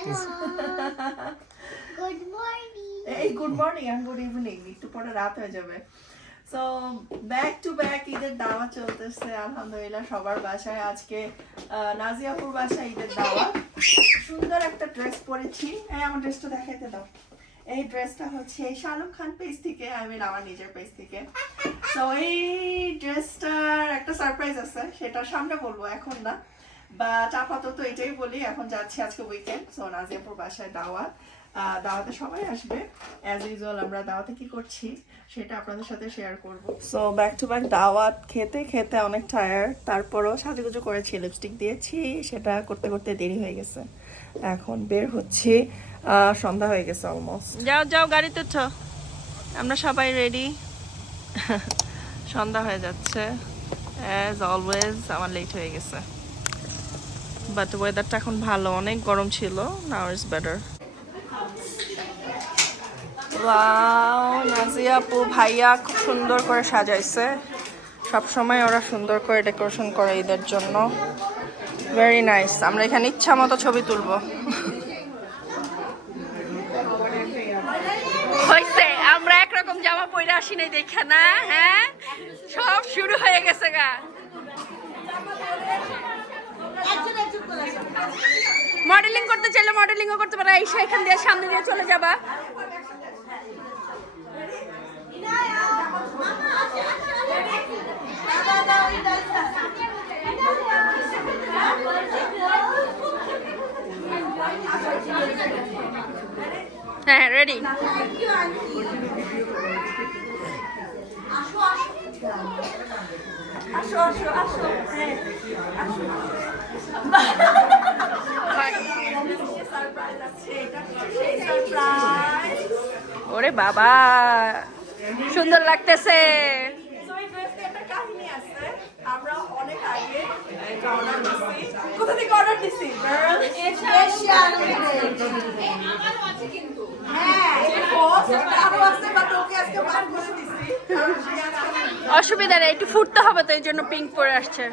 Good morning. এই good morning and good evening একটু পরে রাত হয়ে যাবে। সো ব্যাক টু ব্যাক ঈদের চলতেছে আলহামদুলিল্লাহ সবার বাসায়। আজকে নাজিয়াপুর বাসায় ঈদের সুন্দর একটা ড্রেস পরেছি। এই আমার ড্রেসটা দেখাইতে দাও। এই ড্রেসটা হচ্ছে শাহরুখ খান পেজ থেকে আই মিন আমার নিজের পেজ থেকে। তো এই ড্রেসটার একটা সারপ্রাইজ আছে সেটা সামনে বলব এখন না। বাট আপাতত এটাই বলি, এখন যাচ্ছি আজকে উইকেন্ড সো নাজিয়াপুর বাসায় দাওয়াত। দাওয়াতে সবাই আসবে। অ্যাজ ইউজুয়াল আমরা দাওয়াতে কি করছি সেটা আপনাদের সাথে শেয়ার করব। সো ব্যাক টু ব্যাক দাওয়াত খেতে খেতে অনেক টায়ার্ড তারপরও সাজুগুজু করেছি লিপস্টিক দিয়েছি, সেটা করতে করতে দেরি হয়ে গেছে। এখন বের হচ্ছি সন্ধ্যা হয়ে গেছে অলমোস্ট যাও যাও, গাড়িতে ছ আমরা সবাই রেডি সন্ধ্যা হয়ে যাচ্ছে। অ্যাজ অলওয়েজ আমার লেট হয়ে গেছে। বাট ওয়েদারটা এখন ভালো, অনেক গরম ছিল now is better wow Nazia আপু ভাইয়া খুব সুন্দর করে সাজাইছে। সব সময় ওরা সুন্দর করে ডেকোরেশন করে ঈদের জন্য। ভেরি নাইস আমরা এখানে ইচ্ছা মতো ছবি তুলবো। হইছে, আমরা একরকম জামা পরে আসি নাই দেখা না হ্যাঁ? সব শুরু হয়ে গেছে গা। মডেলিং করতে চাইলে মডেলিংও করতে পারো। এই এখান দিয়ে সামনে দিয়ে চলে যাবা। হ্যাঁ রেডি আসো আসো আসো। হ্যাঁ আসো। ওরে বাবা, সুন্দর লাগতেছে। অসুবিধা নেই, একটু ফুটতে হবে তো, এই জন্য পিঙ্ক পরে আসছে।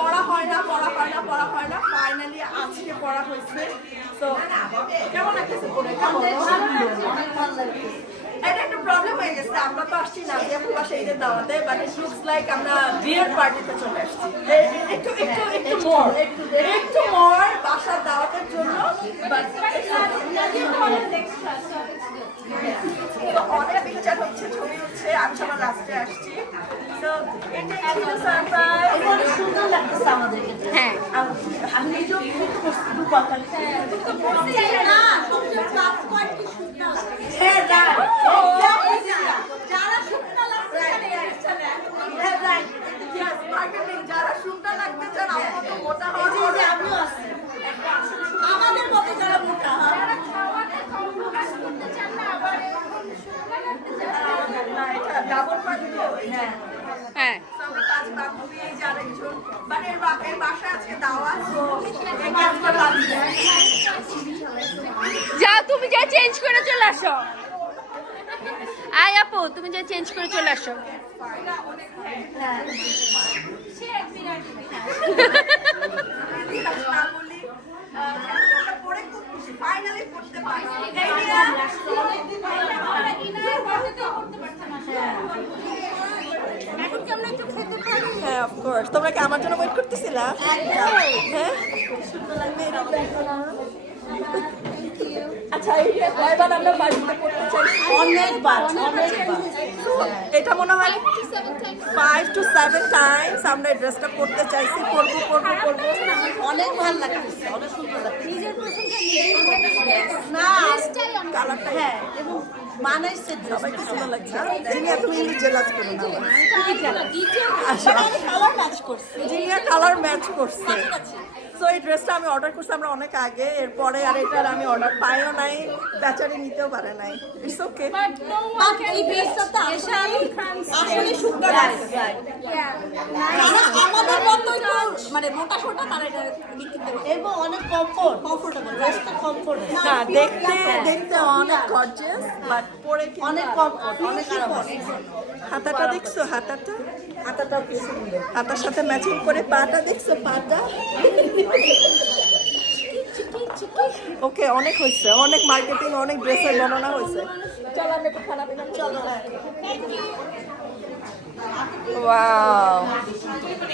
পড়া হয় না পড়া হয় না পড়া হয় না ফাইনালি আজকে পড়া হয়েছে। তো কেমন লাগতেছে পড়ে? এটা একটা প্রবলেম হয়ে গেছে আমরা তো আসছি না যে সেই দাওয়াতে বাট ইট লুকস লাইক আমরা বিয়ার পার্টিতে চলে আসছি। একটু একটু একটু মোর একটু মোর বাসার দাওয়াতের জন্য বাট অনেক পিকচার হচ্ছে ছবি হচ্ছে আমি সবার লাস্টে আসছি। তো এটাই ছিল সারপ্রাইজ সুন্দর লাগতেছে আমাদেরকে হ্যাঁ। আমি নিজেও কিন্তু না হ্যাঁ রাইট যারা সুন্দর লাগছে হ্যাঁ রাইট মার্কেটিং যারা সুন্দর লাগতে চান আমার মতো মোটা হওয়ার যে আমিও আছি আমাদের মতো যারা মোটা হয় ডাবল পার্টি হ্যাঁ হ্যাঁ আমরা পাঁচ বান্ধবী এই যে আরেকজন এর বা- এর বাসায় আজকে দাওয়াত তো এই কাজটা লাগবে যাও তুমি যা চেঞ্জ করে চলে আসো। আয় আপু তুমি যা চেঞ্জ করে চলে আসো। হ্যাঁ অফ তোমরা কি আমার জন্য ওয়েট হ্যাঁ? আচ্ছা কয়বার আমরা বাড়িতে করতে চাই? অনেকবার অনেকবার। এটা মনে হয় ফাইভ টু সেভেন টাইমস আমরা এই ড্রেসটা পরতে চাইছি। পরবো অনেক ভালো লাগতেছে অনেক সুন্দর লাগতেছে। না কালারটা হ্যাঁ এবং মানাইছে সবাইকে সুন্দর লাগছে। জিনিয়া তুমি জেলাস করো কালার ম্যাচ করছে। জিনিয়া কালার ম্যাচ করছে। সো এই ড্রেসটা আমি অর্ডার করছি আমরা অনেক আগে। এরপরে আর এটার আমি অর্ডার পাইও নাই বেচারি নিতেও পারে নাই। ইটস ওকে আসলে আমাদের মতো মানে মোটা সোটা তারা এটা কিনতে পারে এবং অনেক কমফোর্ট কমফোর্টেবল ড্রেসটা কমফোর্ট না দেখতে দেখতে অনেক গর্জিয়াস বাট পরে অনেক কমফোর্ট অনেক আরাম হাতাটা দেখছ? হাতাটা? সুন্দর। হাতার সাথে ম্যাচিং করে পাটা দেখছ? পাটা? ওকে অনেক হয়েছে অনেক মার্কেটিং অনেক ড্রেসের গণনা হয়েছে। চলো আমরা একটু খানা পিনা চলো। ওয়াও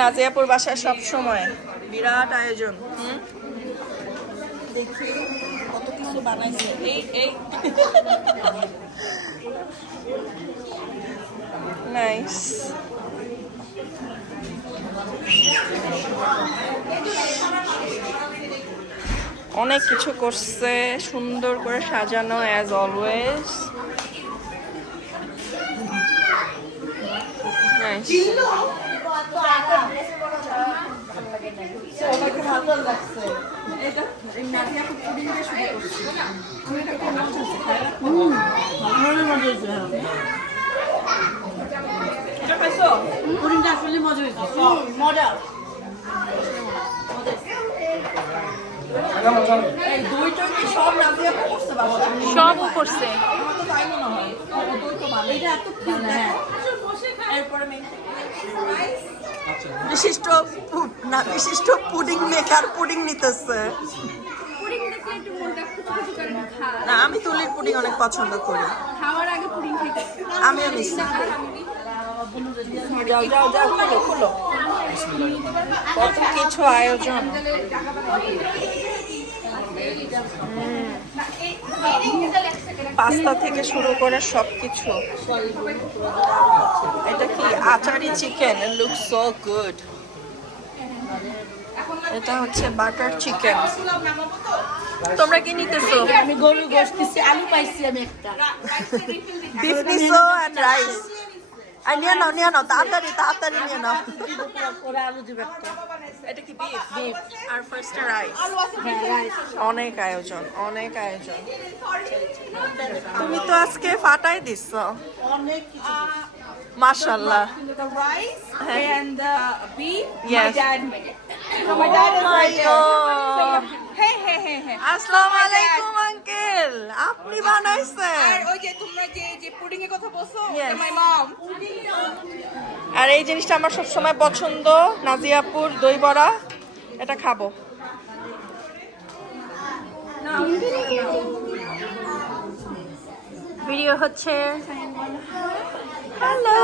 নাজিয়াপুর বাসায় সব সময়। বিরাট আয়োজন? দেখি কত কিছু বানাইছে। এই এই। নাইস অনেক কিছু করছে সুন্দর করে সাজানো অ্যাজ অলওয়েজ এটা মনে মজা হয়েছে এটা খাইছো? পুরিনটা আসলে মজা হয়েছে মজা এই দুইটা কি সব নাজিয়া করছে বাবা সব করছে আমার তো তাই মনে হয় ও দুই তো ভালো এটা এত ফিল হ্যাঁ। এরপরে বিশিষ্ট না বিশিষ্ট পুডিং মেকার পুডিং নিতেছে। না? আমি তুলির পুডিং অনেক পছন্দ করি। খাওয়ার আগে পুডিং আমিও নিচ্ছি যাও যাও যাও খুলো খুলো কত কিছু আয়োজন। পাস্তা থেকে শুরু করে সবকিছু। এটা কি achari chicken? Look so good এটা হচ্ছে বাটার চিকেন। তোমরা কি নিতেছো? আমি গরু গোশ দিচ্ছি আলু পাইছি আমি একটা। বিফ নিছো এন্ড রাইস আর নিয়ে নাও নিয়ে নাও তাড়াতাড়ি তাড়াতাড়ি নিয়ে নাও। ওরা আলু দিবে এটা কি বিফ বিফ আর ফার্স্ট রাইস হ্যাঁ অনেক আয়োজন অনেক আয়োজন। তুমি তো আজকে ফাটাই দিচ্ছ অনেক মাশাল্লাহ the rice Uh-huh. and the beef Yes. my dad made it so my dad is Oh my right there. God. hey hey hey hey আসসালামু আলাইকুম আঙ্কেল আপনি বানাইছেন আর ওই যে তোমরা যে যে পুডিং এর কথা বলছো Yes. মাই মম আর এই জিনিসটা আমার সবসময় পছন্দ নাজিয়াপুর দই বড়া এটা খাব ভিডিও হচ্ছে হ্যালো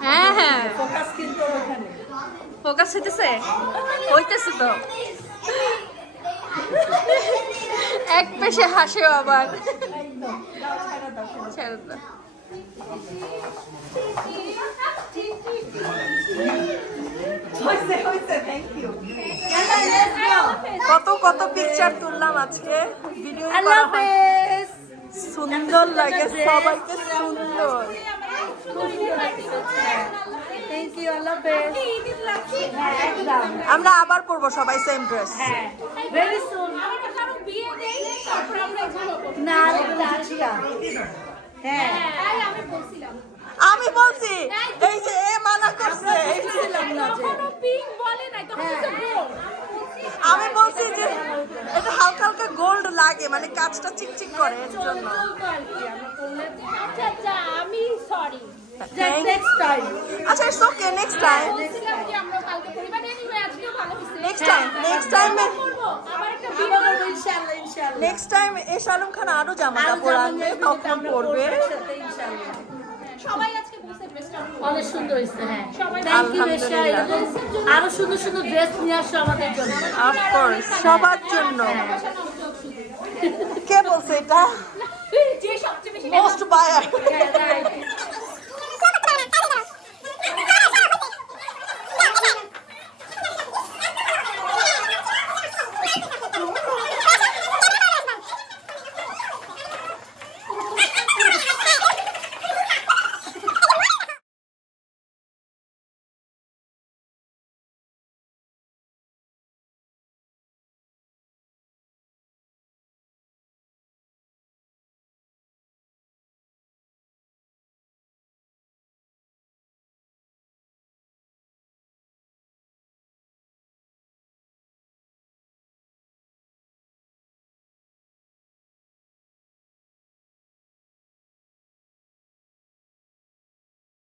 হ্যাঁ হ্যাঁ। ফোকাস কিন্তু ওখানে। ফোকাস হইতেছে? হইতেছে তো। এক পেশে হাসেও আবার। ছেড়ে দাও। হয়েছে হয়েছে থ্যাংক ইউ কত কত পিকচার তুললাম আজকে। ভিডিও সুন্দর লাগে সবাইকে সুন্দর। আমরা আবার পড়ব সবাই সেম ড্রেস হ্যাঁ। আসিয়া হ্যাঁ তাই আমি বলছিলাম আমি বলছি এই যে এ মানা করছে। আমি বলছি যে এটা হালকা হালকা গোল্ড লাগে মানে কাজটা চিকচিক করে এর জন্য। আমি সরি নেক্সট টাইম আচ্ছা it's okay next time next time next next S Alam Khan আরও জামা কাপড় আনবে তখন পরবে। ইনশাআল্লাহ। সবাই অনেক সুন্দর হয়েছে হ্যাঁ। থ্যাংক ইউ রেশা আরও সুন্দর সুন্দর ড্রেস নিয়ে আসো আমাদের জন্য। অফকোর্স সবার জন্য। কে বলছে এটা? মোস্ট বায়ার হ্যাঁ